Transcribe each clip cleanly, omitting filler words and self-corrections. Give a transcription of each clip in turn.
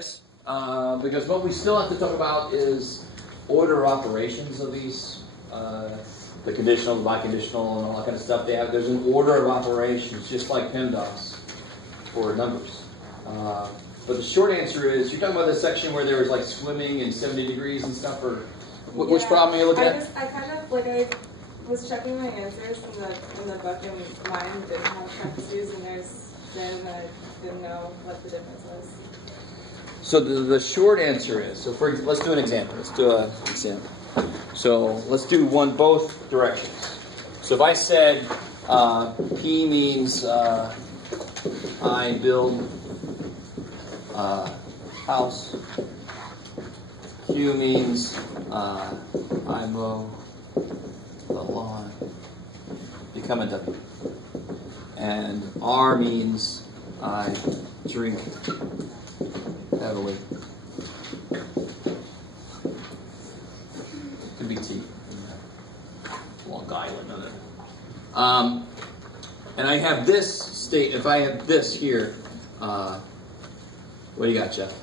Yes, because what we still have to talk about is order operations of these, the conditional, the biconditional, and all that kind of stuff. There's an order of operations, just like PEMDAS for numbers. But the short answer is, you're talking about this section where there was like swimming and 70 degrees and stuff, or which problem are you looking at? I kind of, like, I was checking my answers in the book, and mine didn't have parentheses, and there's and I didn't know what the difference was. So the short answer is, so let's do an example. Let's do an example. So let's do both directions. So if I said P means I build a house, Q means I mow the lawn, become a W. And R means I drink heavily. Could be T. Long Island. And I have this state. If I have this here, what do you got, Jeff?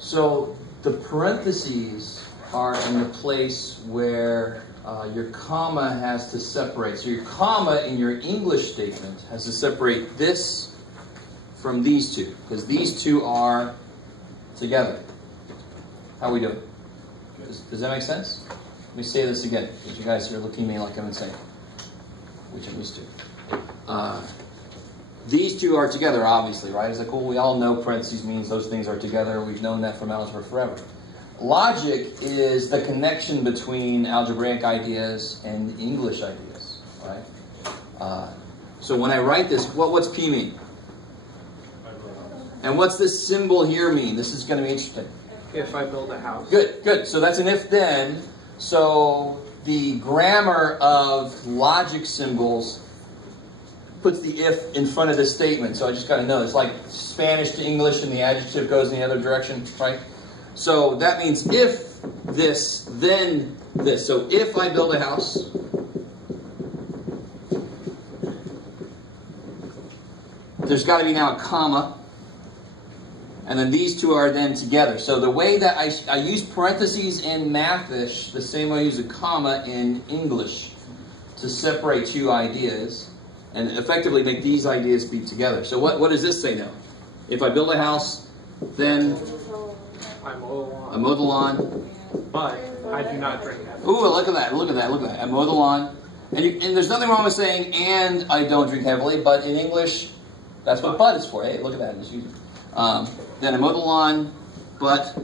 So the parentheses are in the place where your comma has to separate. So your comma in your English statement has to separate this from these two, because these two are together. How are we doing? Does that make sense? Let me say this again, because you guys are looking at me like I'm insane, which I'm used to. These two are together, obviously, right? Is that cool? We all know parentheses means those things are together. We've known that from algebra forever. Logic is the connection between algebraic ideas and English ideas, right? So when I write this, what's P mean? And what's this symbol here mean? This is going to be interesting. If I build a house. Good, good. So that's an if-then. So the grammar of logic symbols puts the if in front of the statement. So I just got to know. It's like Spanish to English and the adjective goes in the other direction, right? So that means if this, then this. So if I build a house, there's got to be now a comma, and then these two are then together. So the way that I use parentheses in Mathish, the same way I use a comma in English to separate two ideas and effectively make these ideas be together. So what does this say now? If I build a house, then I mow the lawn. I mow the lawn. But I do not drink heavily. Ooh, look at that, look at that, look at that. I mow the lawn. And there's nothing wrong with saying, and I don't drink heavily, but in English, that's what but is for. Hey, look at that. Just use it. Then I mow the lawn, but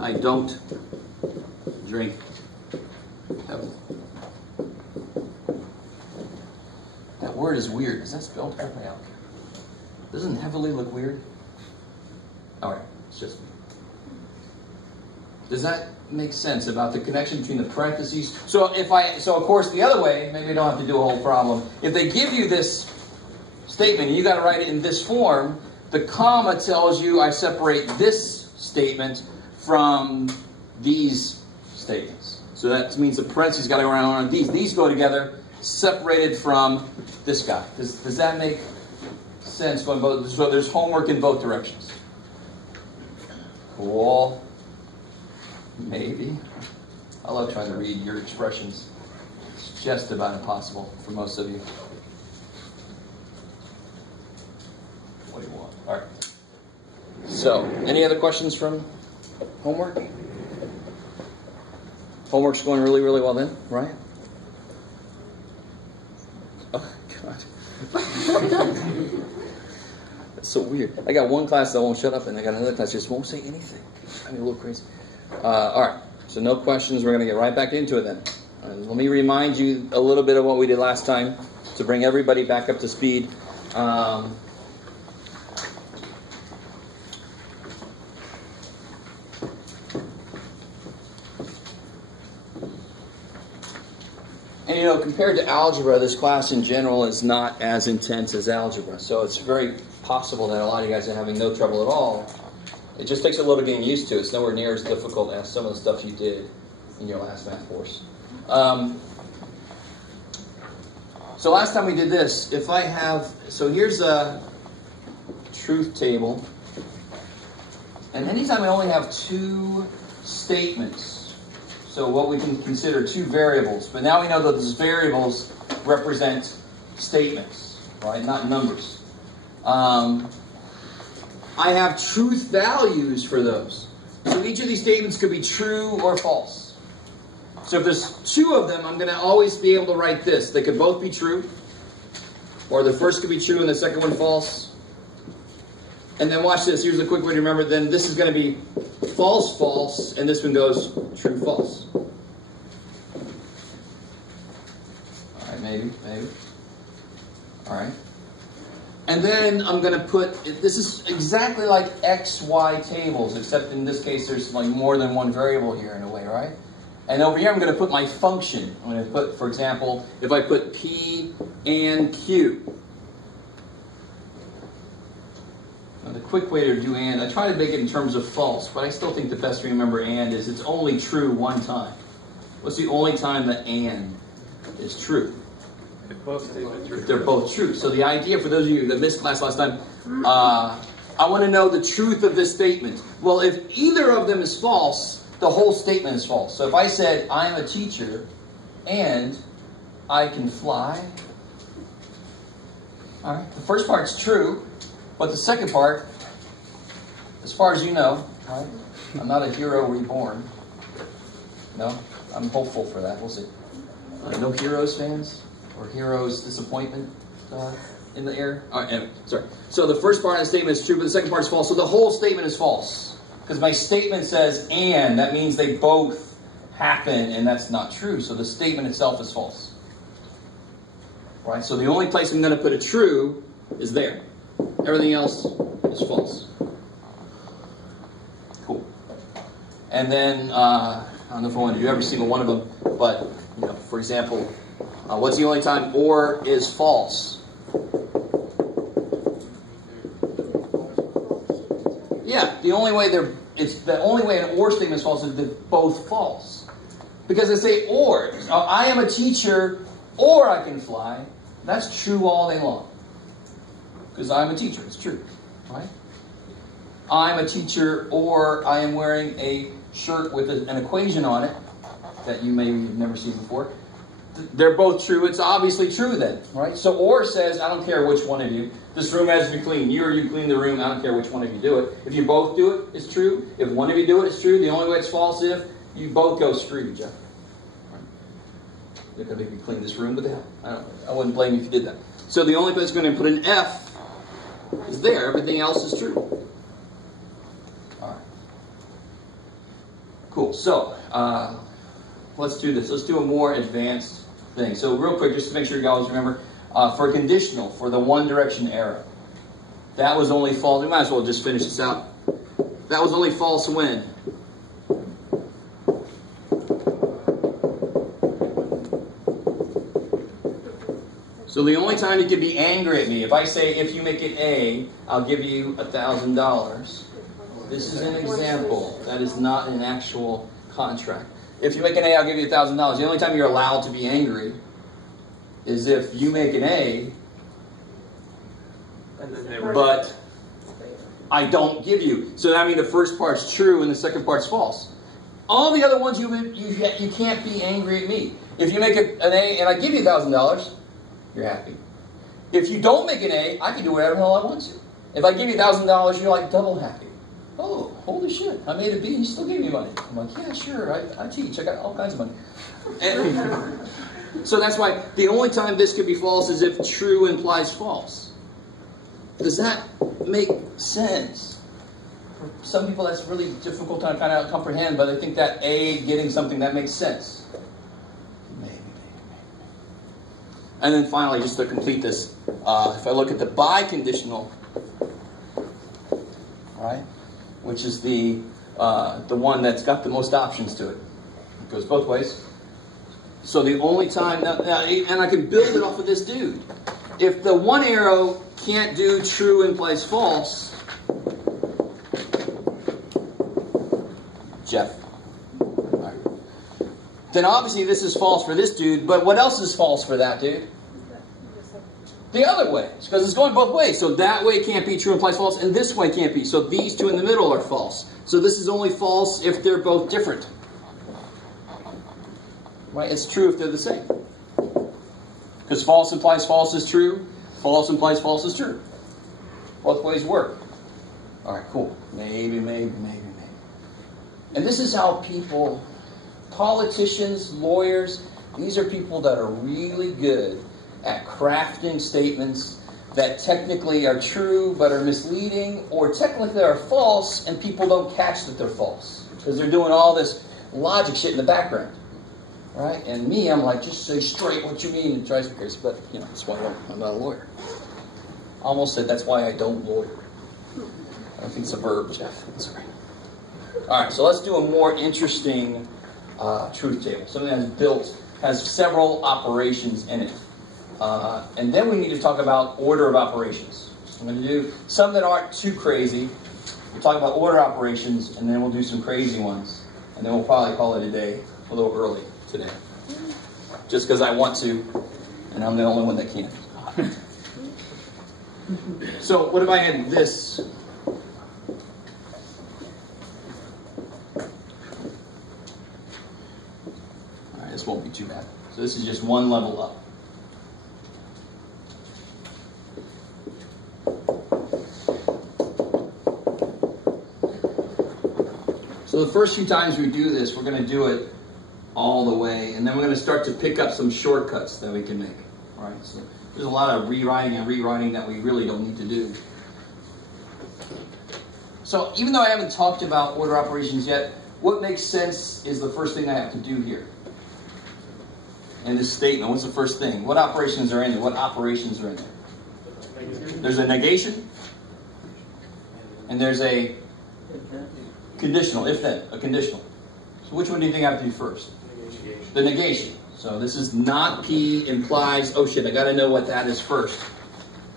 I don't drink heavily. That word is weird. Is that spelled correctly out? Doesn't heavily look weird? All right, it's just me. Does that make sense about the connection between the parentheses? So of course the other way, maybe we don't have to do a whole problem. If they give you this statement and you got to write it in this form, the comma tells you I separate this statement from these statements. So that means the parentheses got to go around these. These go together, separated from this guy. Does that make sense? Going both. So there's homework in both directions. Cool. Maybe. I love trying to read your expressions. It's just about impossible for most of you. What do you want? All right. So, any other questions from homework? Homework's going really, really well then, right? Oh, God. That's so weird. I got one class that won't shut up, and I got another class that just won't say anything. I mean, a little crazy. All right, so no questions. We're going to get right back into it then. Let me remind you a little bit of what we did last time to bring everybody back up to speed. And you know, compared to algebra, this class in general is not as intense as algebra. So it's very possible that a lot of you guys are having no trouble at all. It just takes a little getting used to. It's nowhere near as difficult as some of the stuff you did in your last math course. So last time we did this, if I have, so here's a truth table. And anytime I only have two statements, so what we can consider two variables. But now we know that those variables represent statements, right? Not numbers. I have truth values for those. So each of these statements could be true or false. So if there's two of them, I'm going to always be able to write this. They could both be true, or the first could be true and the second one false. And then watch this. Here's a quick way to remember. Then this is going to be false, false, and this one goes true, false. All right, maybe. All right. And then I'm going to put, this is exactly like X, Y tables, except in this case there's like more than one variable here in a way, right? And over here I'm going to put my function. I'm going to put, for example, if I put P and Q. Now the quick way to do and, I try to make it in terms of false, but I still think the best to remember and is it's only true one time. What's the only time that and is true? If they're both true. So the idea, for those of you that missed class last time, I want to know the truth of this statement. Well, if either of them is false, the whole statement is false. So if I said, I'm a teacher and I can fly, all right, the first part's true, but the second part, as far as you know, all right, I'm not a hero reborn. No, I'm hopeful for that. We'll see. No Heroes fans? Or Heroes disappointment in the air? All right, anyway, sorry. So the first part of the statement is true, but the second part is false. So the whole statement is false. Because my statement says and, that means they both happen, and that's not true. So the statement itself is false. Right? So the only place I'm going to put a true is there. Everything else is false. Cool. And then, I don't know if I want to do every single one of them, but, you know, for example, what's the only time or is false? Yeah, the only way an or statement is false is they're both false. Because they say or. I am a teacher or I can fly. That's true all day long. Because I'm a teacher. It's true. Right? I'm a teacher or I am wearing a shirt with an equation on it that you may have never seen before. They're both true. It's obviously true then, right? So or says, I don't care which one of you. This room has to be clean. You or you clean the room. I don't care which one of you do it. If you both do it, it's true. If one of you do it, it's true. The only way it's false is if you both go screw you, Jeff. Right? You're going to make me clean this room. What the hell? I wouldn't blame you if you did that. So the only place going to put an F is there. Everything else is true. All right. Cool. So let's do this. Let's do a more advanced thing. So real quick, just to make sure you guys remember, for conditional, for the one direction arrow, that was only false. We might as well just finish this out. That was only false when? So the only time you could be angry at me, if I say, if you make it A, I'll give you $1,000. This is an example. That is not an actual contract. If you make an A, I'll give you $1,000. The only time you're allowed to be angry is if you make an A, but I don't give you. So that means the first part's true and the second part's false. All the other ones you can't be angry at me. If you make an A and I give you $1,000, you're happy. If you don't make an A, I can do whatever the hell I want to. If I give you $1,000, you're like double happy. Oh, holy shit, I made a B and you still give me money. I'm like, yeah, sure, I teach. I got all kinds of money. And so that's why the only time this could be false is if true implies false. Does that make sense? For some people, that's really difficult to kind of comprehend, but I think that A, getting something, that makes sense. Maybe. And then finally, just to complete this, if I look at the biconditional, right, which is the one that's got the most options to it. It goes both ways. So the only time, and I can build it off of this dude. If the one arrow can't do true implies false, Jeff, right, then obviously this is false for this dude, but what else is false for that dude? the other way. It's because it's going both ways. So that way can't be true implies false, and this way can't be. So these two in the middle are false. So this is only false if they're both different. Right? It's true if they're the same. Because false implies false is true. False implies false is true. Both ways work. All right, cool. Maybe. And this is how people, politicians, lawyers, these are people that are really good at crafting statements that technically are true but are misleading, or technically are false and people don't catch that they're false. Because they're doing all this logic shit in the background. Right? And me, I'm like, just say straight what you mean. It drives me crazy. But, you know, that's why I'm not a lawyer. I almost said that's why I don't lawyer. I think it's a verb, Jeff. That's great. All right, so let's do a more interesting truth table. Something that's has several operations in it. And then we need to talk about order of operations. I'm going to do some that aren't too crazy. We'll talk about order operations, and then we'll do some crazy ones. And then we'll probably call it a day, a little early today. Just because I want to, and I'm the only one that can. So what if I had this? Alright, this won't be too bad. So this is just one level up. So the first few times we do this, we're going to do it all the way, and then we're going to start to pick up some shortcuts that we can make. All right, so there's a lot of rewriting that we really don't need to do. So even though I haven't talked about order operations yet, what makes sense is the first thing I have to do here. In this statement, what's the first thing? What operations are in there? What operations are in there? There's a negation, and there's a conditional, if then, a conditional. So which one do you think I have to do first? The negation. So this is not P implies, oh shit, I got to know what that is first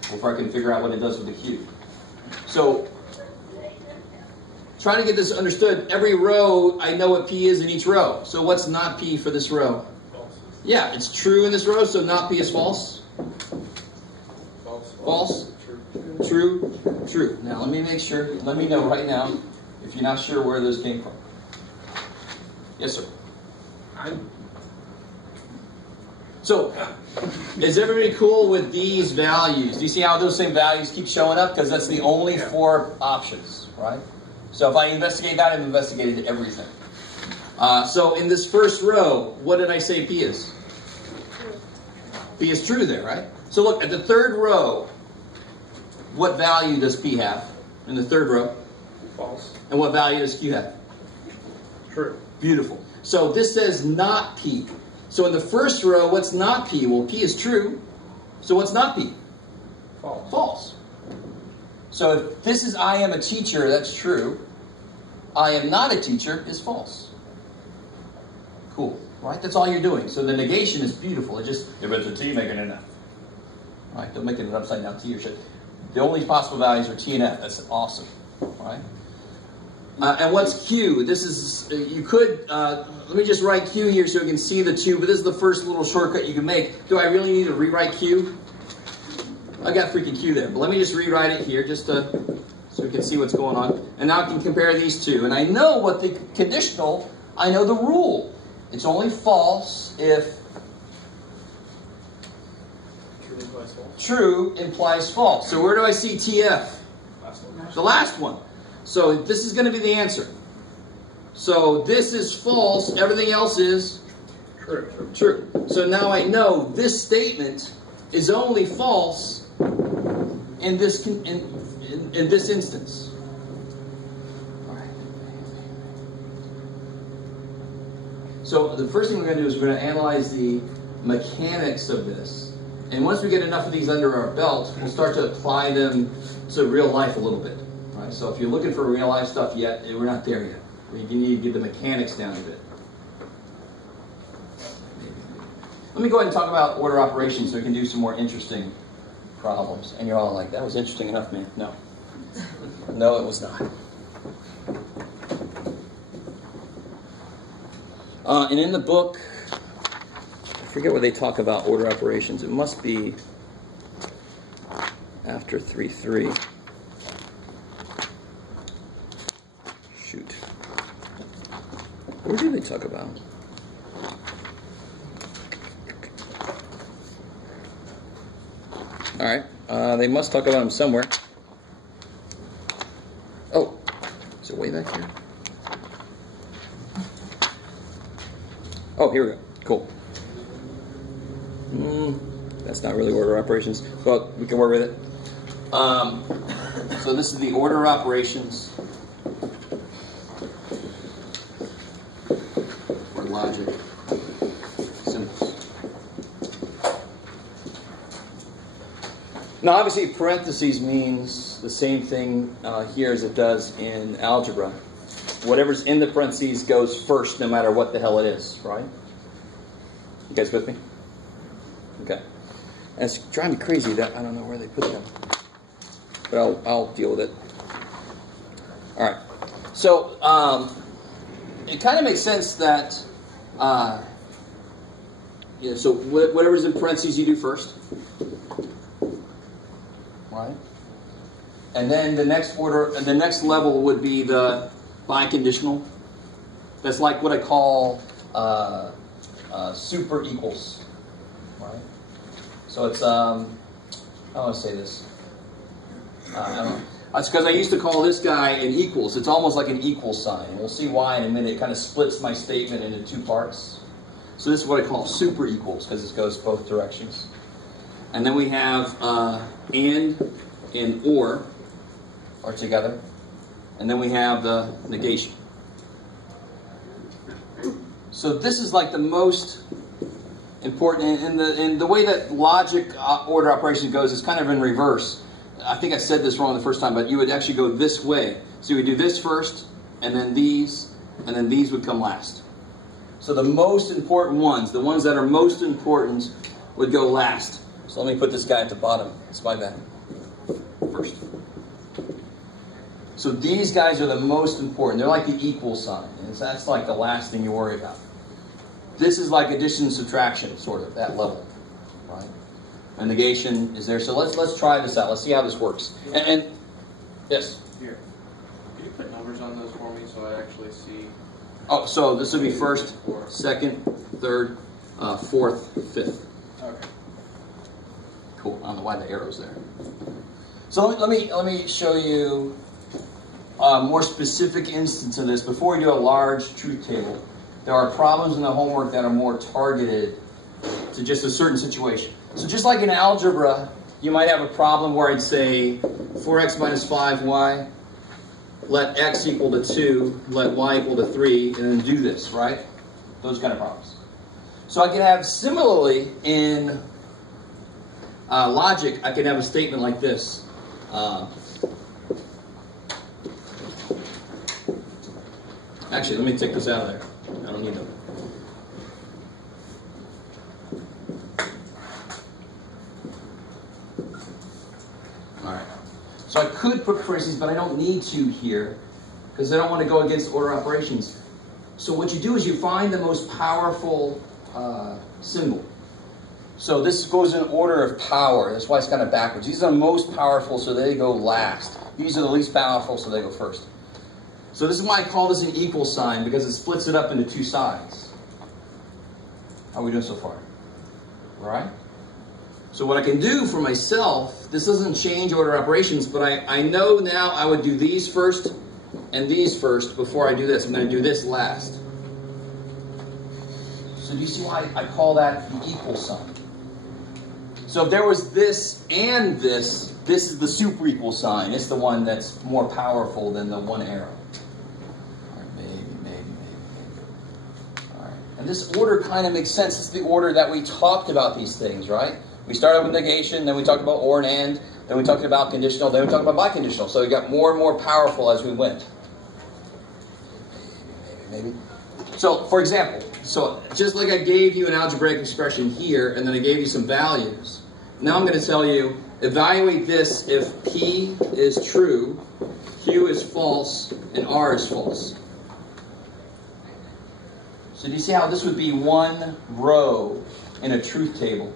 before I can figure out what it does with the Q. So trying to get this understood, every row, I know what P is in each row. So what's not P for this row? False. Yeah, it's true in this row, so not P is false. False. True. True. Now let me make sure, let me know right now if you're not sure where those came from. Yes, sir. So, is everybody cool with these values? Do you see how those same values keep showing up? Because that's the only four options, right? So if I investigate that, I've investigated everything. So in this first row, what did I say P is? P is true there, right? So look, at the third row, what value does P have in the third row? False. And what value does Q have? True. Beautiful. So this says not P. So in the first row, what's not P? Well, P is true. So what's not P? False. False. So if this is I am a teacher, that's true. I am not a teacher is false. Cool. Right? That's all you're doing. So the negation is beautiful. It just, if it's a T, make it an F. Right? Don't make it an upside down T or shit. The only possible values are T and F. That's awesome. Right? And what's Q? This is, you could, let me just write Q here so you can see the two, but this is the first little shortcut you can make. Do I really need to rewrite Q? I got freaking Q there, but let me just rewrite it here just to, so we can see what's going on. And now I can compare these two. And I know what the conditional, I know the rule. It's only false if true implies false. So where do I see TF? The last one. So this is going to be the answer. So this is false. Everything else is True. true. So now I know this statement is only false in this in this instance. All right. So the first thing we're going to do is we're going to analyze the mechanics of this. And once we get enough of these under our belt, we'll start to apply them to real life a little bit. Right? So if you're looking for real life stuff yet, we're not there yet. You need to get the mechanics down a bit. Let me go ahead and talk about order operations so we can do some more interesting problems. And you're all like, that was interesting enough, man. No. No, it was not. And in the book, I forget where they talk about order operations. It must be after 3, 3. Shoot. What do they talk about? All right. They must talk about them somewhere. Oh, is it way back here? Oh, here we go. Cool. That's not really order operations, but we can work with it. So this is the order of operations or logic symbols. Now, obviously, parentheses means the same thing here as it does in algebra. Whatever's in the parentheses goes first, no matter what the hell it is, right? You guys with me? Okay. And it's driving me crazy that I don't know where they put them, but I'll deal with it. All right. So it kind of makes sense that so whatever's in parentheses you do first, right? And then the next order, the next level would be the biconditional. That's like what I call super equals, right? So it's how do I say this? I don't know. That's because I used to call this guy an equals. It's almost like an equal sign. And we'll see why in a minute. It kind of splits my statement into two parts. So this is what I call super equals because it goes both directions. And then we have and or are together. And then we have the negation. So this is like the most important. And the way that logic order operation goes is kind of in reverse. I think I said this wrong the first time, but you would actually go this way. So you would do this first, and then these would come last. So the most important ones, the ones that are most important, would go last. So let me put this guy at the bottom. It's my bad. First. So these guys are the most important. They're like the equal sign. And that's like the last thing you worry about. This is like addition and subtraction, sort of, that level. Right? And negation is there. So let's try this out. Let's see how this works. And yes? Here. Can you put numbers on those for me so I actually see? Oh, so this would be first, second, third, fourth, fifth. Okay. Cool. I don't know why the arrow's there. So let me show you a more specific instance of this. Before we do a large truth table, there are problems in the homework that are more targeted to just a certain situation. So just like in algebra, you might have a problem where I'd say 4x minus 5y, let x equal to 2, let y equal to 3, and then do this, right? Those kind of problems. So I could have, similarly, in logic, I could have a statement like this. Actually, let me take this out of there. I don't need them. Alright. So I could put parentheses, but I don't need to here because I don't want to go against order operations. So what you do is you find the most powerful symbol. So this goes in order of power. That's why it's kind of backwards. These are the most powerful, so they go last. These are the least powerful, so they go first. So this is why I call this an equal sign, because it splits it up into two sides. How are we doing so far? All right? So what I can do for myself, this doesn't change order operations, but I know now I would do these first and these first before I do this. I'm going to do this last. So do you see why I call that the equal sign? So if there was this and this is the super equal sign. It's the one that's more powerful than the one arrow. All right, maybe. All right. And this order kind of makes sense. It's the order that we talked about these things, right? We started with negation, then we talked about or and, then we talked about conditional, then we talked about biconditional. So we got more and more powerful as we went. Maybe. So, for example, so just like I gave you an algebraic expression here, and then I gave you some values, now I'm going to tell you, evaluate this if P is true, Q is false, and R is false. So do you see how this would be one row in a truth table?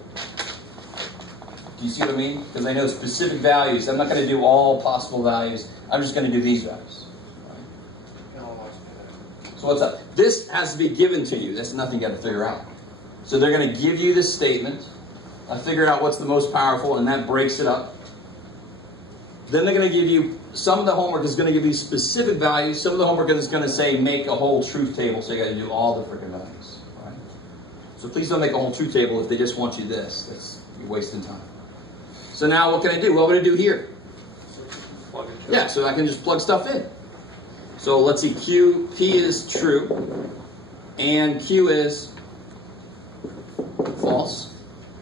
Do you see what I mean? Because I know specific values. I'm not going to do all possible values. I'm just going to do these values. So what's up? This has to be given to you. That's nothing you got to figure out. So they're going to give you this statement. I figured out what's the most powerful, and that breaks it up. Then they're going to give you, some of the homework is going to give you specific values. Some of the homework is going to say make a whole truth table, so you got to do all the freaking values. Right? So please don't make a whole truth table if they just want you this. That's you're wasting time. So now what can I do? What would I do here? Yeah, so I can just plug stuff in. So let's see, P is true, and Q is false.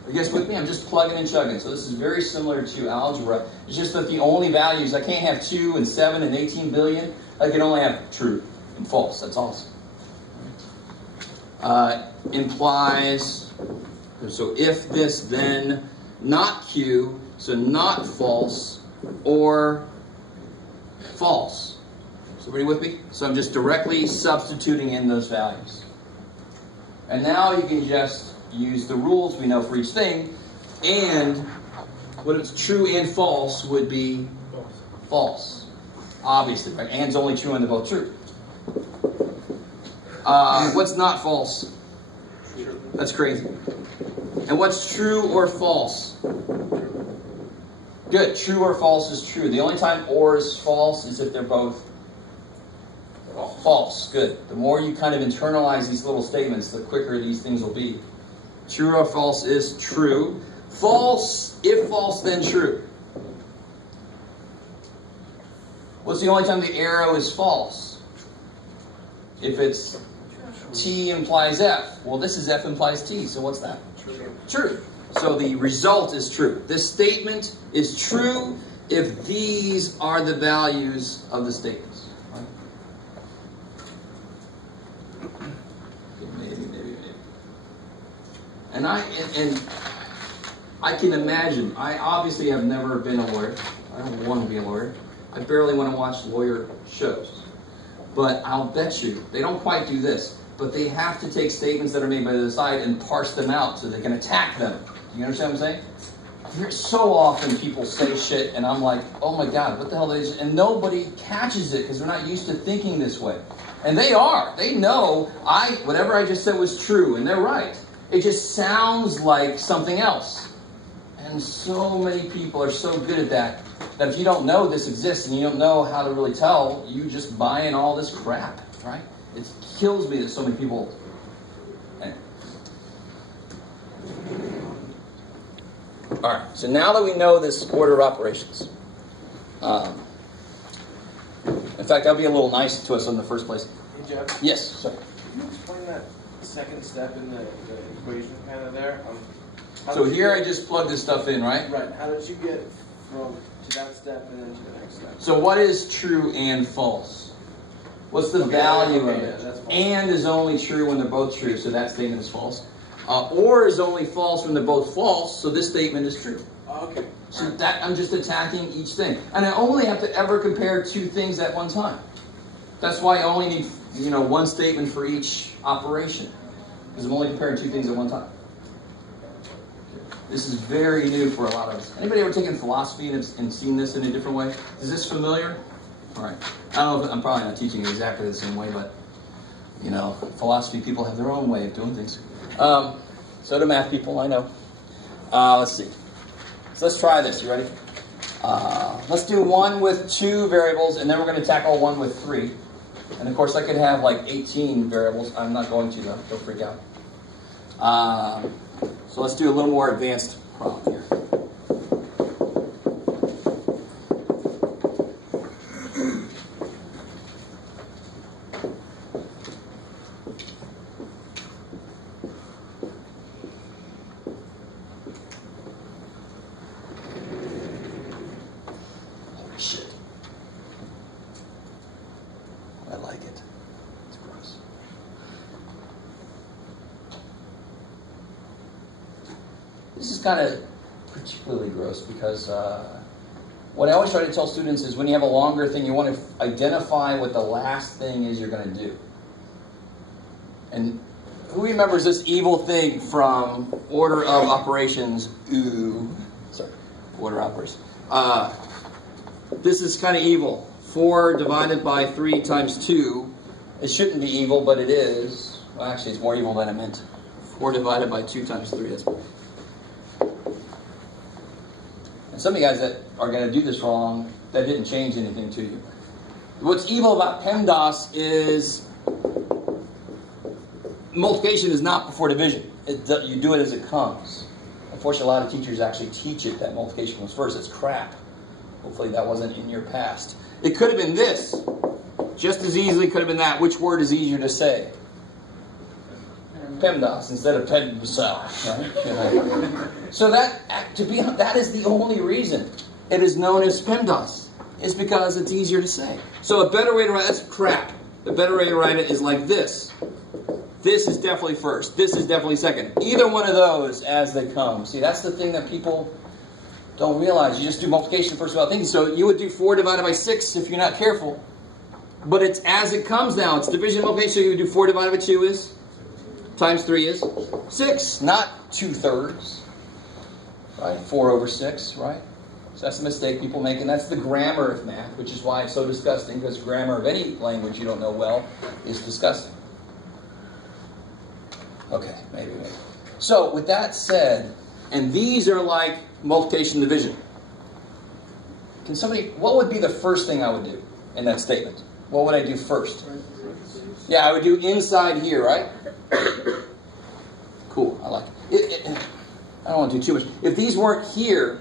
Are you guys with me? I'm just plugging and chugging. So this is very similar to algebra. It's just that the only values, I can't have 2 and 7 and 18 billion. I can only have true and false. That's awesome. Implies, so if this, then not Q, so not false or false. So everybody with me? So I'm just directly substituting in those values. And now you can just use the rules we know for each thing, and what it's true and false would be false. Obviously, right? And's only true and they're both true. What's not false? That's crazy. And what's true or false? Good. True or false is true. The only time or is false is if they're both false. Good. The more you kind of internalize these little statements, the quicker these things will be. True or false is true. False, if false, then true. What's the only time the arrow is false? If it's T implies F. Well, this is F implies T, so what's that? True. True. So the result is true. This statement is true if these are the values of the statements. Right? Maybe. And I can imagine, I obviously have never been a lawyer. I don't want to be a lawyer. I barely want to watch lawyer shows. But I'll bet you, they don't quite do this, but they have to take statements that are made by the other side and parse them out so they can attack them. You understand what I'm saying? So often people say shit and I'm like, oh my God, what the hell is this? And nobody catches it because they're not used to thinking this way. And they are. They know whatever I just said was true, and they're right. It just sounds like something else. And so many people are so good at that, that if you don't know this exists and you don't know how to really tell, you just buy in all this crap, right? It kills me that so many people... Alright, so now that we know this order of operations, in fact, I'll be a little nice to us in the first place. Hey, Jeff. Yes, sir. Can you explain that second step in the equation kind of there? So here I just plug this stuff in, right? Right. How did you get from to that step and then to the next step? So what is true and false? What's the value of it? That's false. And is only true when they're both true, so that statement is false. Or is only false when they're both false, so this statement is true. Okay. So that I'm just attacking each thing. And I only have to ever compare two things at one time. That's why I only need, one statement for each operation. Because I'm only comparing two things at one time. This is very new for a lot of us. Anybody ever taken philosophy and seen this in a different way? Is this familiar? All right. I don't know if I'm probably not teaching it exactly the same way, but, philosophy people have their own way of doing things. So do math people, I know. Let's see. So let's try this. You ready? Let's do one with 2 variables, and then we're going to tackle one with 3. And of course, I could have like 18 variables. I'm not going to, though. Don't freak out. So let's do a little more advanced problem here. This is kind of particularly gross because what I always try to tell students is when you have a longer thing, you want to identify what the last thing is you're going to do. And who remembers this evil thing from Order of Operations? Sorry. order outburst. This is kind of evil. 4 divided by 3 times 2. It shouldn't be evil, but it is. Well, actually, it's more evil than I meant. 4 divided by 2 times 3. That's and some of you guys that are going to do this wrong, that didn't change anything to you. What's evil about PEMDAS is multiplication is not before division. You do it as it comes. Unfortunately, a lot of teachers actually teach it that multiplication comes first. It's crap. Hopefully that wasn't in your past. It could have been this. Just as easily could have been that. Which word is easier to say? PEMDAS instead of PEMDAS. Right? So that is the only reason it is known as PEMDAS. It's because it's easier to say. So a better way to write that's crap. The better way to write it is like this. This is definitely first. This is definitely second. Either one of those as they come. See, that's the thing that people don't realize. You just do multiplication first without thinking. So you would do 4 divided by 6 if you're not careful. But it's as it comes now. It's division and multiplication. So you would do 4 divided by 2 is? Times 3 is? 6. Not 2/3. Right? 4 over 6, right? So that's a mistake people make. And that's the grammar of math, which is why it's so disgusting. Because grammar of any language you don't know well is disgusting. Okay, maybe. So, with that said, and these are like multiplication and division. Can somebody, what would be the first thing I would do in that statement? What would I do first? Yeah, I would do inside here, right? Cool, I like it. I don't want to do too much. If these weren't here,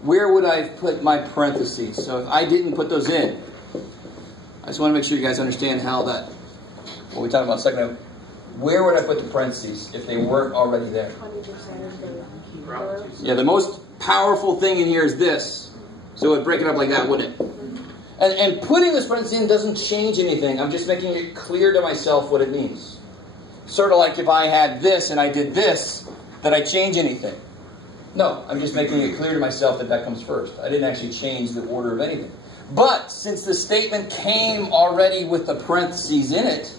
where would I put my parentheses? So if I didn't put those in, I just want to make sure you guys understand how that, what we talked about a second ago. Where would I put the parentheses if they weren't already there? 20% of the Yeah, the most powerful thing in here is this. So it would break it up like that, wouldn't it? And putting this parenthesis in doesn't change anything. I'm just making it clear to myself what it means. Sort of like if I had this and I did this, did I change anything? No, I'm just making it clear to myself that that comes first. I didn't actually change the order of anything. But since the statement came already with the parentheses in it,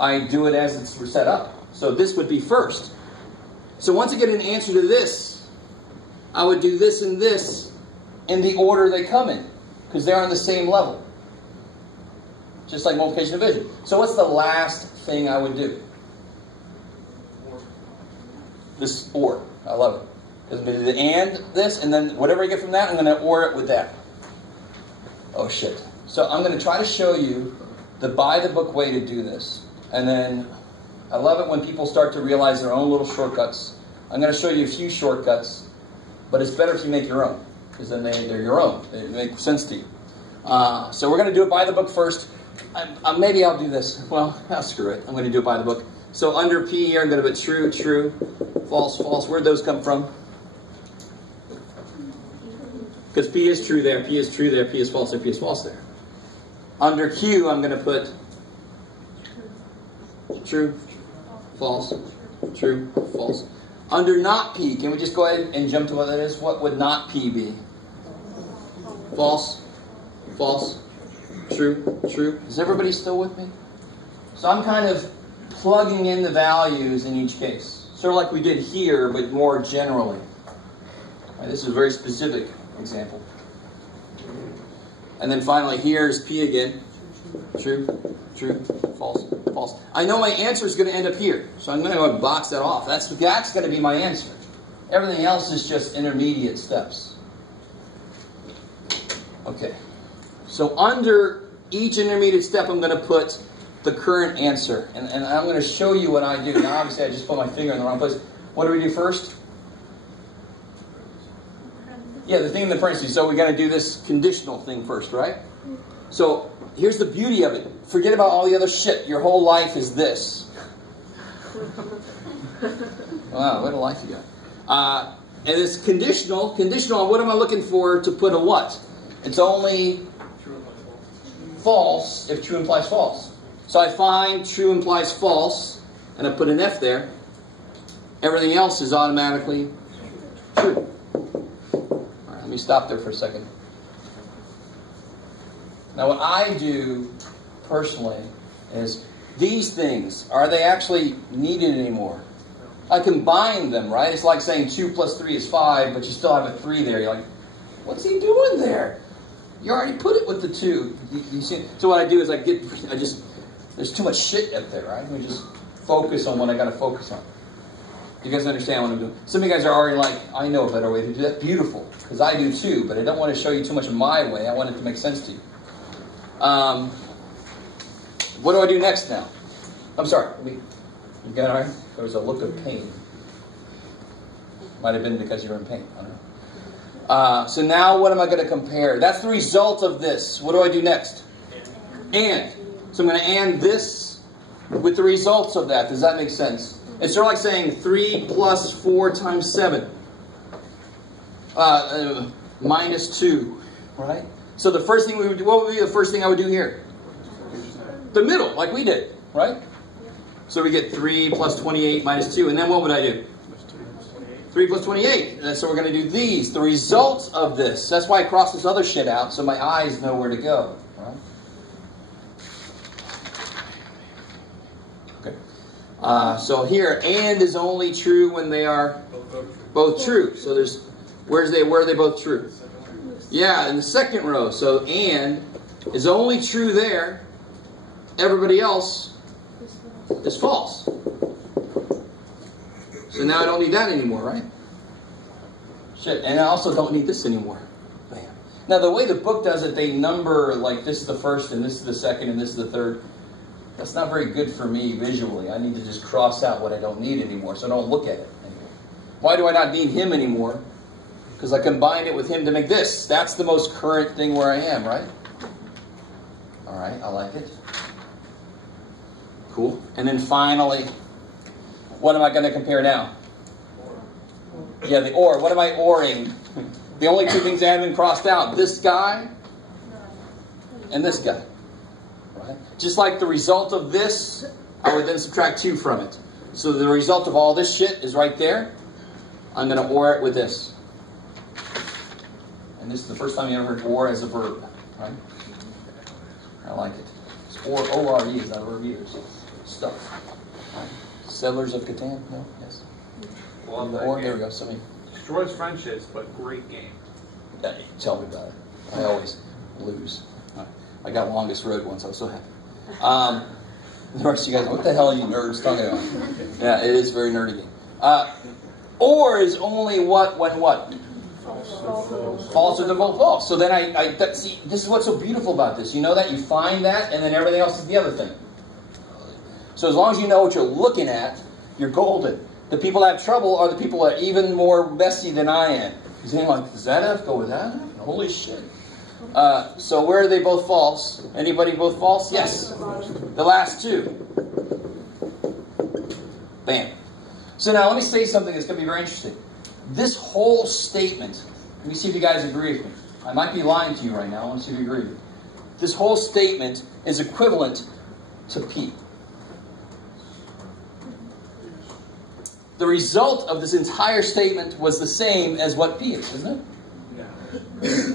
I do it as it's set up. So this would be first. So once I get an answer to this, I would do this and this in the order they come in. Because they're on the same level. Just like multiplication and division. So what's the last thing I would do? This or. I love it. Because I'm going to do the and this, and then whatever I get from that, I'm going to or it with that. Oh shit. So I'm going to try to show you the by-the-book way to do this. And then, I love it when people start to realize their own little shortcuts. I'm going to show you a few shortcuts, but it's better if you make your own, because then they're your own. They make sense to you. So we're going to do it by the book first. Maybe I'll do this. Well, screw it. I'm going to do it by the book. So under P here, I'm going to put true, true, false, false. Where'd those come from? Because P is true there, P is true there, P is false there, P is false there. Under Q, I'm going to put true, false, true, false. Under not P, can we just go ahead and jump to what that is? What would not P be? False, false, true, true. Is everybody still with me? So I'm kind of plugging in the values in each case. Sort of like we did here, but more generally. Right, this is a very specific example. And then finally, here's P again. True, true, false, false. I know my answer is going to end up here, so I'm going to go and box that off. That's going to be my answer. Everything else is just intermediate steps. Okay. So under each intermediate step, I'm going to put the current answer. And I'm going to show you what I do. Now, obviously, I just put my finger in the wrong place. What do we do first? Yeah, the thing in the parentheses. So we're going to do this conditional thing first, right? So here's the beauty of it. Forget about all the other shit. Your whole life is this. Wow, what a life you got. And it's conditional. Conditional, what am I looking for to put a what? It's only false if true implies false. So I find true implies false, and I put an F there. Everything else is automatically true. Let me stop there for a second. Now what I do personally is these things, are they actually needed anymore? I combine them, right? It's like saying 2 plus 3 is 5, but you still have a 3 there. You're like, what's he doing there? You already put it with the 2. You see? So what I do is there's too much shit up there, right? We just focus on what I got to focus on. You guys understand what I'm doing? Some of you guys are already like, I know a better way to do that. Beautiful, because I do too, but I don't want to show you too much of my way. I want it to make sense to you. What do I do next now? I'm sorry. You got it all right? There was a look of pain. Might have been because you were in pain. I don't know. So now what am I going to compare? That's the result of this. What do I do next? And. So I'm going to and this with the results of that. Does that make sense? It's sort of like saying 3 plus 4 times 7. Minus 2. Right? So the first thing we would do, what would be the first thing I would do here? The middle, like we did. Right? So we get 3 plus 28 minus 2. And then what would I do? 3 plus 28. So we're going to do these. The results of this. That's why I cross this other shit out so my eyes know where to go. Right? Okay. So here, and is only true when they are both true. So there's, where are they both true? Yeah, in the second row. So and is only true there. Everybody else is false. So now I don't need that anymore, right? Shit, and I also don't need this anymore. Bam. Now the way the book does it, they number like this is the first and this is the second and this is the third. That's not very good for me visually. I need to just cross out what I don't need anymore, so I don't look at it anymore. Why do I not need him anymore? Because I combined it with him to make this. That's the most current thing where I am, right? All right, I like it. Cool. And then finally, what am I going to compare now? Yeah, the or. What am I oring? The only two things that haven't been crossed out. This guy and this guy. Right? Just like the result of this, I would then subtract 2 from it. So the result of all this shit is right there. I'm going to or it with this. And this is the first time you ever heard or as a verb. Right? I like it. It's or, O-R-E is not a verb either. So stuff. Right? Settlers of Catan? No? Yes? Well, There we go. Somebody. Destroys friendships, but great game. Yeah, tell me about it. I always lose. I got longest road once. I was so happy. The rest of you guys, what the hell are you nerds talking about? Yeah, it is very nerdy game. Or is only what when what? False or they're both false. So then see, this is what's so beautiful about this. You know that? You find that, and then everything else is the other thing. So as long as you know what you're looking at, you're golden. The people that have trouble are the people that are even more messy than I am. You're saying, like, does that have to go with that? Holy shit. So where are they both false? Anybody both false? Yes. The last two. Bam. So now let me say something that's going to be very interesting. This whole statement, let me see if you guys agree with me. I might be lying to you right now. I want to see if you agree with me. This whole statement is equivalent to P. The result of this entire statement was the same as what P is, isn't it? Yeah.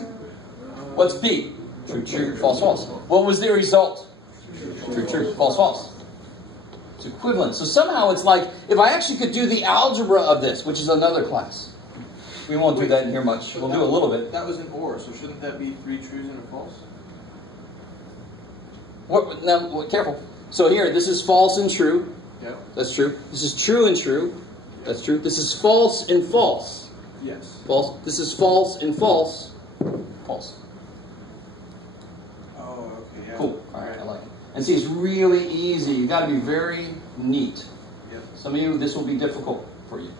What's P? True, true, false, false. What was the result? True, true, false, false. It's equivalent. So somehow it's like, if I actually could do the algebra of this, which is another class. We won't do that in here much. We'll do a little bit. That was an or, so shouldn't that be 3 truths and a false? What, now, careful. So here, this is false and true. Yep. That's true. This is true and true. That's true. This is false and false. Yes. False. This is false and false. False. Oh, okay. Yeah. Cool. All right, I like it. And see, it's really easy. You've got to be very neat. Yep. Some of you, this will be difficult for you.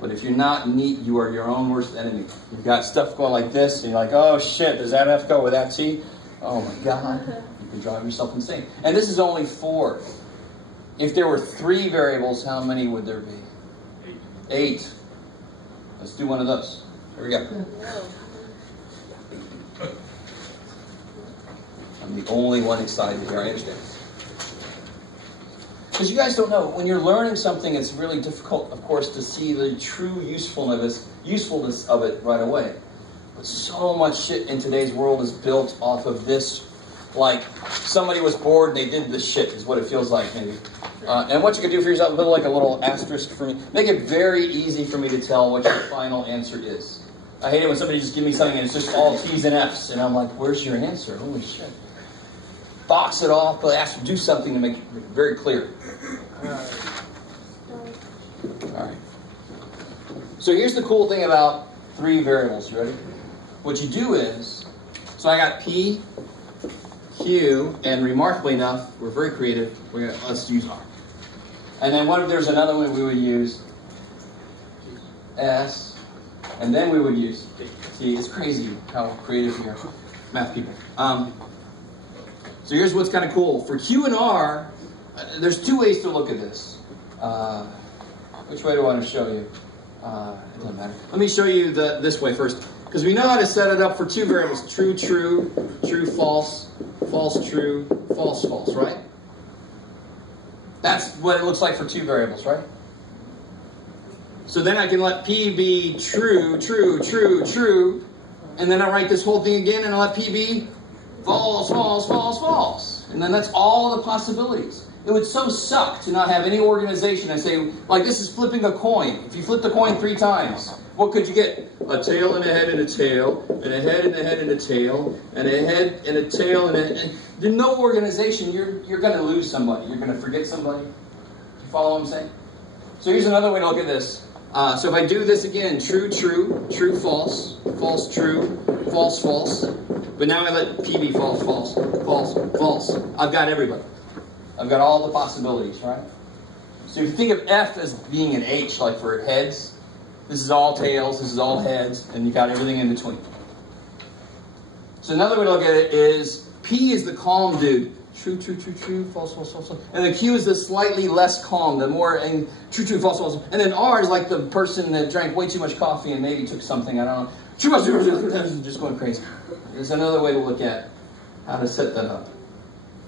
But if you're not neat, you are your own worst enemy. You've got stuff going like this, and you're like, oh shit, does that have to go with that T? Oh my God. You can drive yourself insane. And this is only 4. If there were 3 variables, how many would there be? 8. Let's do one of those. Here we go. I'm the only one excited here, I understand. Because you guys don't know, when you're learning something, it's really difficult, of course, to see the true usefulness of it right away. But so much shit in today's world is built off of this like somebody was bored and they did this shit, is what it feels like maybe. And what you can do for yourself, build like a little asterisk for me. Make it very easy for me to tell what your final answer is. I hate it when somebody just gives me something and it's just all T's and F's. And I'm like, where's your answer? Holy shit. Box it off, but ask to do something to make it very clear. Alright. So here's the cool thing about 3 variables. You ready? What you do is, so I got P, Q, and remarkably enough, we're very creative, let's use R. And then what if there's another one we would use? S, and then we would use D. See, it's crazy how creative we are, math people. So here's what's kind of cool. For Q and R, there's 2 ways to look at this. Which way do I want to show you? It doesn't matter. Let me show you this way first. Because we know how to set it up for 2 variables. True, true, true, false, false, true, false, false, right? That's what it looks like for 2 variables, right? So then I can let P be true, true, true, true. And then I write this whole thing again and I let P be false, false, false, false. And then that's all the possibilities. It would so suck to not have any organization and say, like this is flipping a coin. If you flip the coin 3 times, what could you get? A tail and a head and a tail, and a head and a head and a tail, and a head and a tail, and there's no organization. You're going to lose somebody. You're going to forget somebody. You follow what I'm saying? So here's another way to look at this. So if I do this again, true, true, true, false, false, true, false, false. But now I let P be false, false, false, false. I've got everybody. I've got all the possibilities, right? So if you think of F as being an H, like for heads, this is all tails, this is all heads, and you got everything in between. So another way to look at it is P is the calm dude. True, true, true, true, false, false, false, false. And the Q is the slightly less calm, the more and true, true, false, false. And then R is like the person that drank way too much coffee and maybe took something, I don't know. Just going crazy. There's another way to look at how to set that up.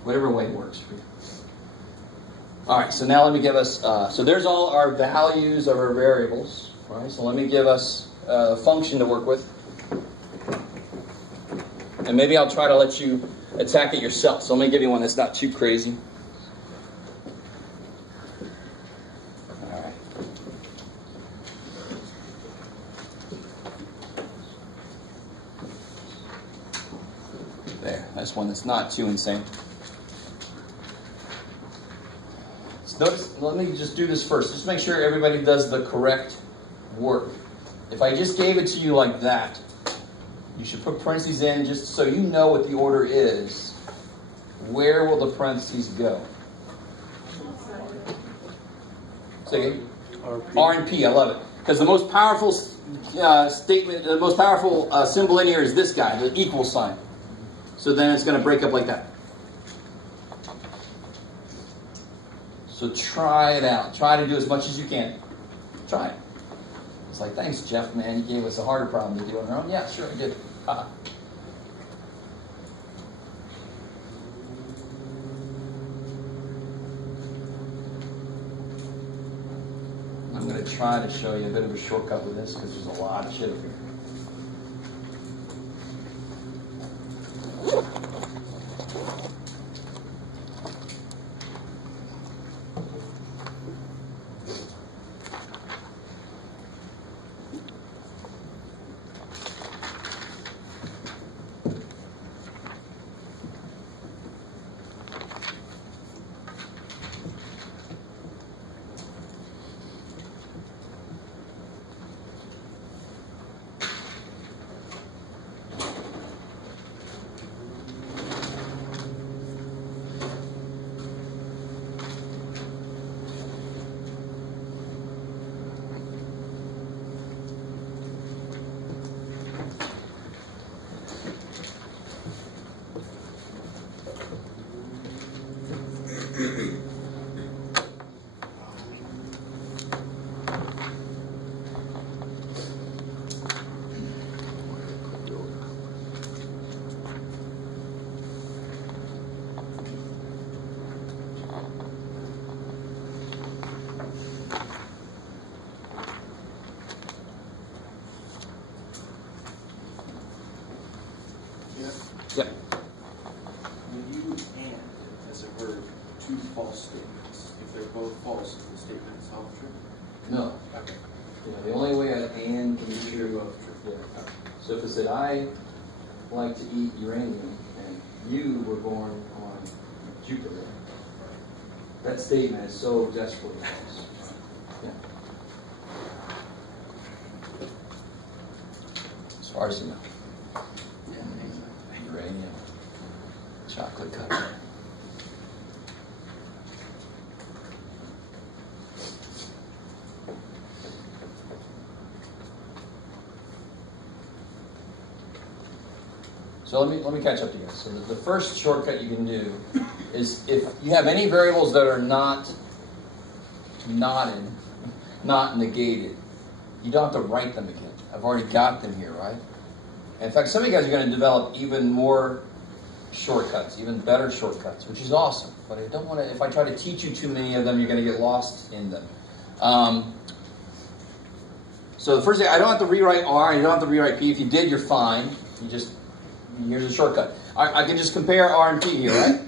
Whatever way works for you. Alright, so now let me give us, so there's all our values of our variables. Right? So let me give us a function to work with. And maybe I'll try to let you attack it yourself. So let me give you one that's not too crazy. Alright. There, that's one that's not too insane. Notice, let me just do this first. Just make sure everybody does the correct work. If I just gave it to you like that, you should put parentheses in just so you know what the order is. Where will the parentheses go? Say again? R and P, I love it. Because the most powerful statement, the most powerful symbol in here is this guy, the equal sign. So then it's going to break up like that. So try it out. Try to do as much as you can. Try it. It's like, thanks, Jeff, man. You gave us a harder problem to do on our own. Yeah, sure, I did. I'm going to try to show you a bit of a shortcut with this because there's a lot of shit up here. two false statements. If they're both false, is the statement itself true? No. Okay. Yeah, the only way an and can be true. Both true. Yeah. So if it said, I like to eat uranium, and you were born on Jupiter, that statement is so desperately false. Yeah. As far as you know. Yeah, uranium. Chocolate covered. So let me catch up to you guys. So the first shortcut you can do is if you have any variables that are not negated, you don't have to write them again. I've already got them here, right? And in fact, some of you guys are going to develop even more shortcuts, even better shortcuts, which is awesome. But I don't want to, if I try to teach you too many of them, you're going to get lost in them. So the first thing, I don't have to rewrite R, and you don't have to rewrite P. If you did, you're fine. Here's a shortcut. I can just compare R and P here, right?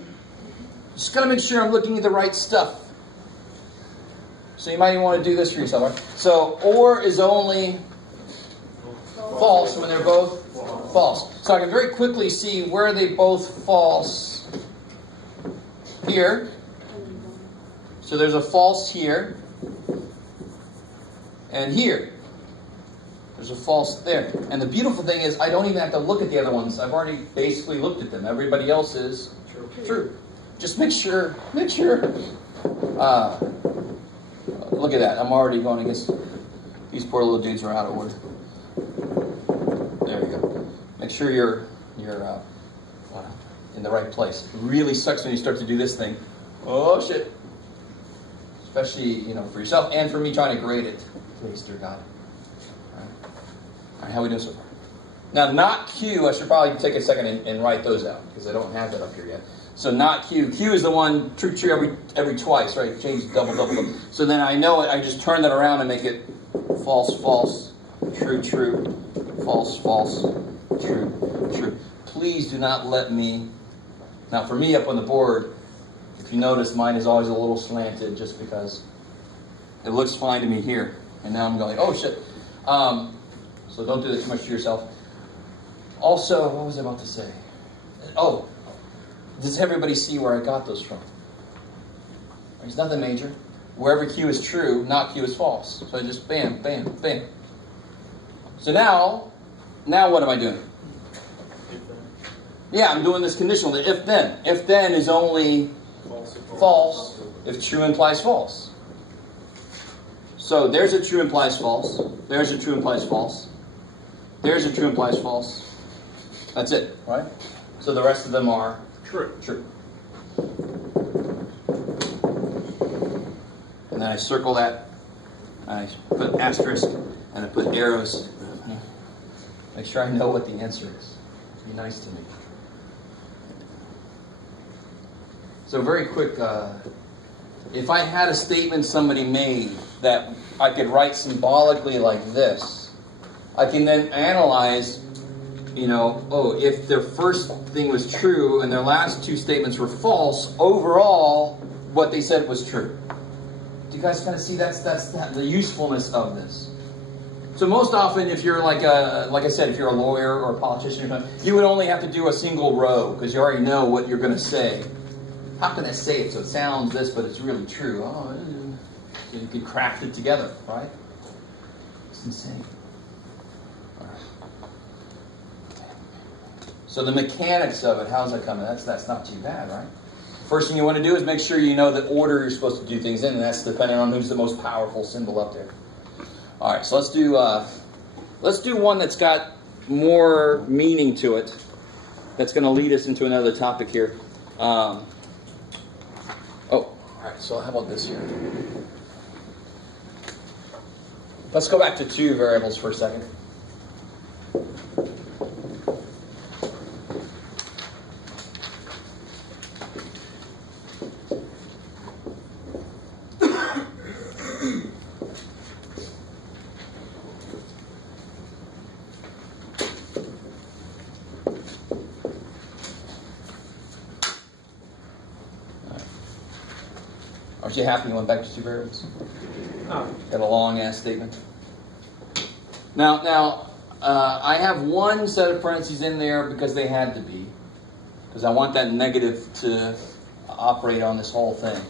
Just got to make sure I'm looking at the right stuff. So you might even want to do this for yourself, right? So OR is only false when they're both false. So I can very quickly see where they both false here. So there's a false here and here. There's a false there. And the beautiful thing is I don't even have to look at the other ones. I've already basically looked at them. Everybody else is true. Just make sure. Look at that. I'm already going against these poor little dudes are out of order. There you go. Make sure you're in the right place. It really sucks when you start to do this thing. Oh shit. Especially, for yourself and for me trying to grade it. Please, dear God. All right, how are we doing so far? Now, not Q, I should probably take a second and write those out because I don't have that up here yet. So not Q. Q is the one true every twice, right? Change double. So then I know it. I just turn that around and make it false, true, false, true. Please do not let me. Now, for me up on the board, if you notice, mine is always a little slanted just because it looks fine to me here. And now I'm going, oh shit. So don't do that too much to yourself. Also, what was I about to say? Oh, does everybody see where I got those from? There's nothing major. Wherever Q is true, not Q is false. So I just bam, bam, bam. So now what am I doing? Yeah, I'm doing this conditional. The if then. If then is only false if true implies false. So there's a true implies false. There's a true implies false. There's a true implies false. That's it, right? So the rest of them are true. And then I circle that. I put asterisk and I put arrows. Make sure I know what the answer is. Be nice to me. So very quick, if I had a statement somebody made that I could write symbolically like this, I can then analyze, if their first thing was true and their last two statements were false, overall, what they said was true. Do you guys kind of see that's the usefulness of this? So most often, if you're like I said, if you're a lawyer or a politician or something, you would only have to do a single row because you already know what you're going to say. How can I say it so it sounds this, but it's really true? Oh, you could craft it together, right? It's insane. So the mechanics of it, how's that coming? That's not too bad, right? First thing you want to do is make sure you know the order you're supposed to do things in, and that's depending on who's the most powerful symbol up there. All right, so let's do one that's got more meaning to it. That's going to lead us into another topic here. All right, so how about this here? Let's go back to two variables for a second. Aren't you happy you went back to 2 variables? Oh, Got a long ass statement. Now, I have one set of parentheses in there because they had to be, because I want that negative to operate on this whole thing.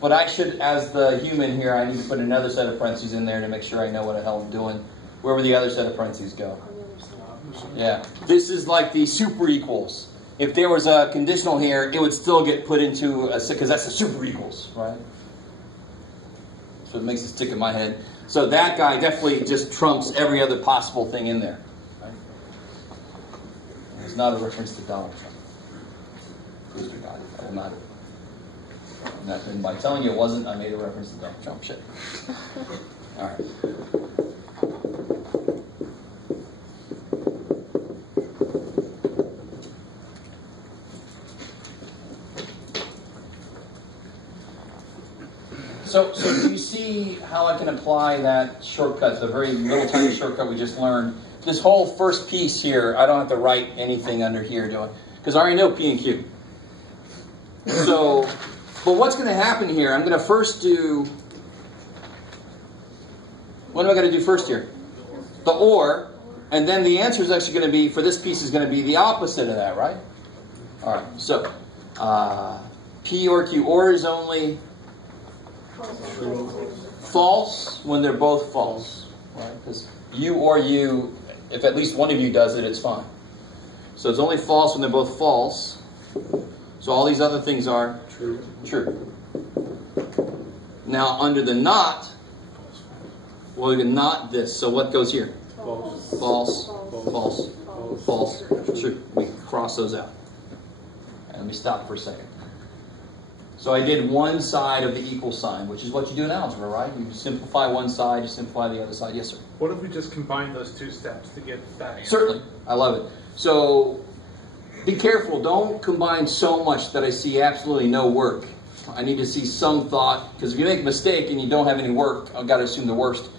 But I should, as the human here, I need to put another set of parentheses in there to make sure I know what the hell I'm doing, wherever the other set of parentheses go. Yeah, this is like the super equals. If there was a conditional here, it would still get put into a, because that's the super equals, right? So it makes it stick in my head. So that guy definitely just trumps every other possible thing in there. Right? It's not a reference to Donald Trump. Please to God, I will not. And by telling you it wasn't, I made a reference to Donald Trump. Shit. All right. So do you see how I can apply that shortcut, the very little tiny shortcut we just learned? This whole first piece here, I don't have to write anything under here, do I? Because I already know P and Q. So, but what's going to happen here, I'm going to first do, what am I going to do first here? The or, and then the answer is actually going to be, for this piece is going to be the opposite of that, right? All right, so P or Q, or is only false when they're both false, right? Because you or you, if at least one of you does it, it's fine. So it's only false when they're both false. So all these other things are true. Now under the not, well, we can not this. So what goes here? False, false, true. We cross those out. And let me stop for a second. So I did one side of the equal sign, which is what you do in algebra, right? You simplify one side, you simplify the other side. Yes, sir? what if we just combine those 2 steps to get that answer? Certainly. I love it. So be careful. Don't combine so much that I see absolutely no work. I need to see some thought, because if you make a mistake and you don't have any work, I've got to assume the worst.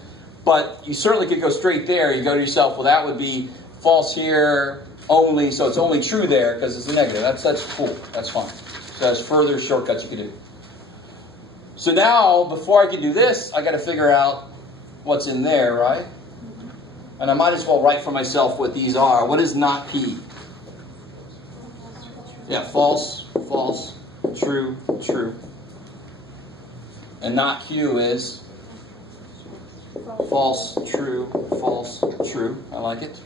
But you certainly could go straight there. You go to yourself, well, that would be false here only, so it's only true there because it's a negative. That's cool. That's fine. So there's further shortcuts you can do. So now, before I can do this, I got to figure out what's in there, right? And I might as well write for myself what these are. What is not P? Yeah, false, false, true, true. And not Q is false, true, true. I like it.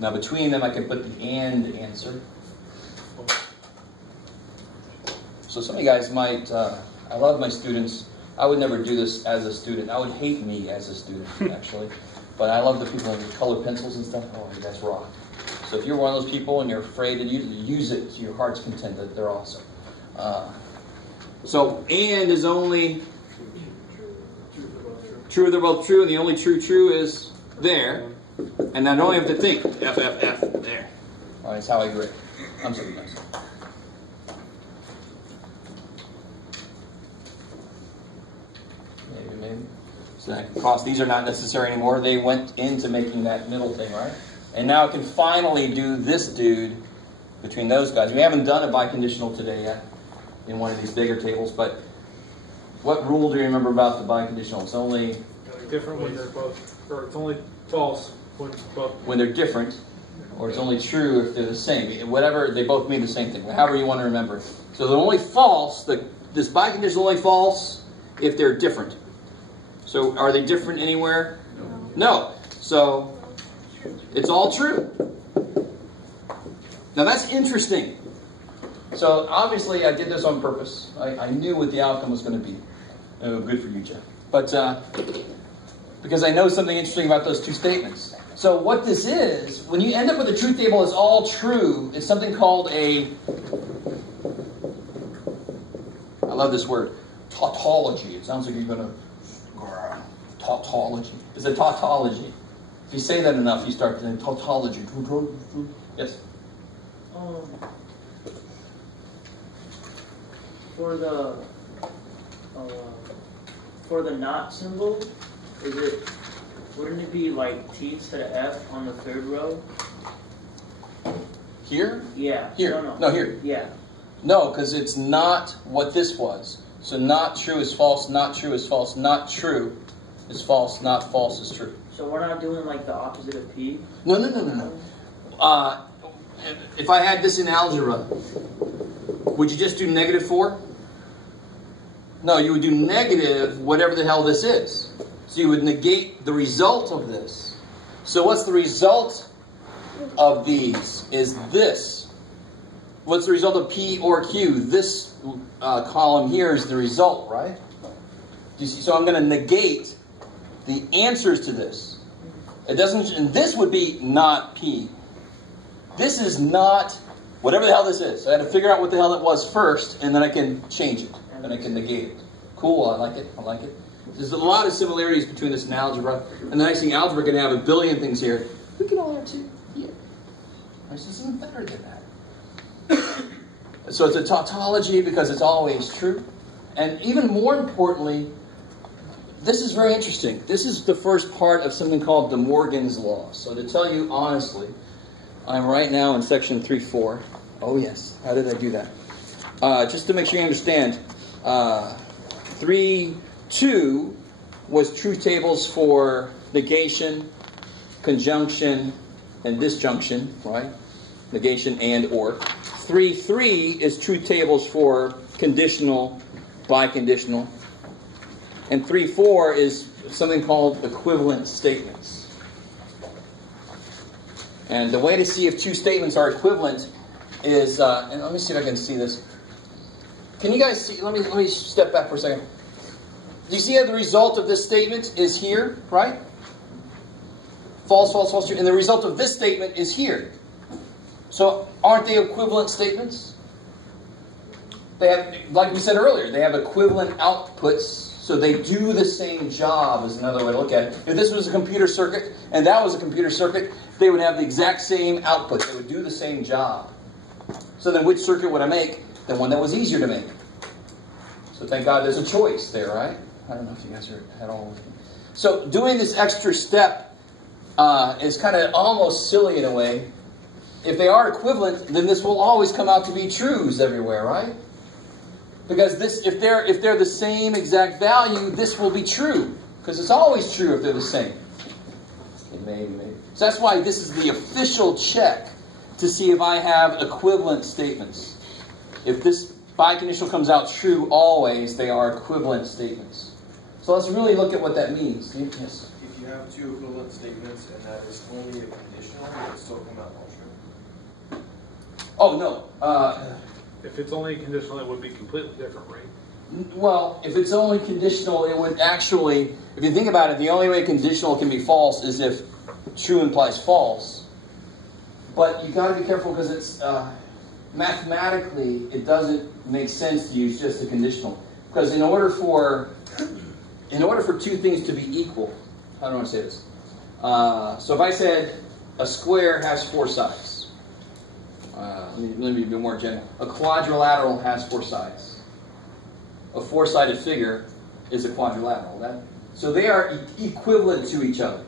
Now between them, I can put the and answer. So some of you guys might, I love my students. I would never do this as a student. I would hate me as a student, actually. But I love the people with color pencils and stuff. Oh, you guys rock. So if you're one of those people and you're afraid to use it to your heart's content, that they're awesome. So and is only true, they're both true, and the only true is there. And I don't have to think F, there. All right, that's how I grade. I'm sorry, guys. Maybe. So that cross, these are not necessary anymore. They went into making that middle thing, right? And now I can finally do this dude between those guys. We haven't done a biconditional today yet in one of these bigger tables, but what rule do you remember about the biconditional? It's only Different when they're both, or it's only false when both. when they're different, or it's only true if they're the same. Whatever, they both mean the same thing. However you want to remember it. So they're only false. This biconditional is only false if they're different. So are they different anywhere? No. So it's all true. Now that's interesting. So obviously I did this on purpose. I knew what the outcome was going to be. Oh, good for you, Jeff. But because I know something interesting about those 2 statements. So what this is, when you end up with a truth table that's all true, it's something called a, I love this word, tautology. It sounds like you're going to, tautology. It's a tautology. If you say that enough, you start to think tautology. Yes? For the not symbol, wouldn't it be like T instead of F on the 3rd row? Here? Yeah. Here. No, here. Yeah. No, because it's not what this was. So not true is false, not true is false, not true is false, not false is true. So we're not doing like the opposite of P? No. If I had this in algebra, would you just do -4? No, you would do negative whatever the hell this is. So you would negate the result of this. So what's the result of these? Is this. What's the result of P or Q? This column here is the result, right? Do you see? So I'm going to negate the answers to this. It doesn't, and this would be not P. This is not whatever the hell this is. So I had to figure out what the hell it was first, and then I can change it, and I can negate it. Cool, I like it, I like it. There's a lot of similarities between this and algebra. And the nice thing, algebra can have a billion things here. We can all have 2 here. This isn't better than that. So it's a tautology because it's always true. And even more importantly, this is very interesting. This is the first part of something called DeMorgans Laws. So to tell you honestly, I'm right now in section 3.4. Oh yes, how did I do that? Just to make sure you understand, 3.2 was truth tables for negation, conjunction, and disjunction, right? Negation and or. 3.3 is truth tables for conditional, biconditional. And 3.4 is something called equivalent statements. And the way to see if two statements are equivalent is, and let me see if I can see this. Can you guys see? Let me step back for a second. Do you see how the result of this statement is here, right? False, false, false, true. And the result of this statement is here. So aren't they equivalent statements? They have, like we said earlier, they have equivalent outputs, so they do the same job, is another way to look at it. If this was a computer circuit and that was a computer circuit, they would have the exact same output. They would do the same job. So then which circuit would I make? The one that was easier to make. So thank God there's a choice there, right? I don't know if you guys are at all with me. So doing this extra step is kind of almost silly in a way. If they are equivalent, then this will always come out to be trues everywhere, right? Because this, if they're the same exact value, this will be true. Because it's always true if they're the same. Maybe. So that's why this is the official check to see if I have equivalent statements. If this biconditional comes out true always, they are equivalent statements. So let's really look at what that means. Yes? If you have two equivalent statements and that is only a conditional, will it still come out all true? Oh, no. If it's only conditional, it would be completely different, right? Well, if it's only conditional, it would actually, if you think about it, the only way conditional can be false is if true implies false. But you got to be careful because it's mathematically, it doesn't make sense to use just a conditional. Because in order for two things to be equal, how do I want to say this? So if I said a square has 4 sides. Let me be more general. A quadrilateral has 4 sides. A 4-sided figure is a quadrilateral. So they are equivalent to each other.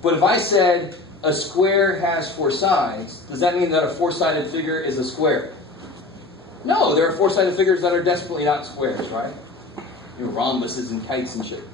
But if I said a square has 4 sides, does that mean that a 4-sided figure is a square? No, there are 4-sided figures that are desperately not squares, right? Rhombuses and kites and shit.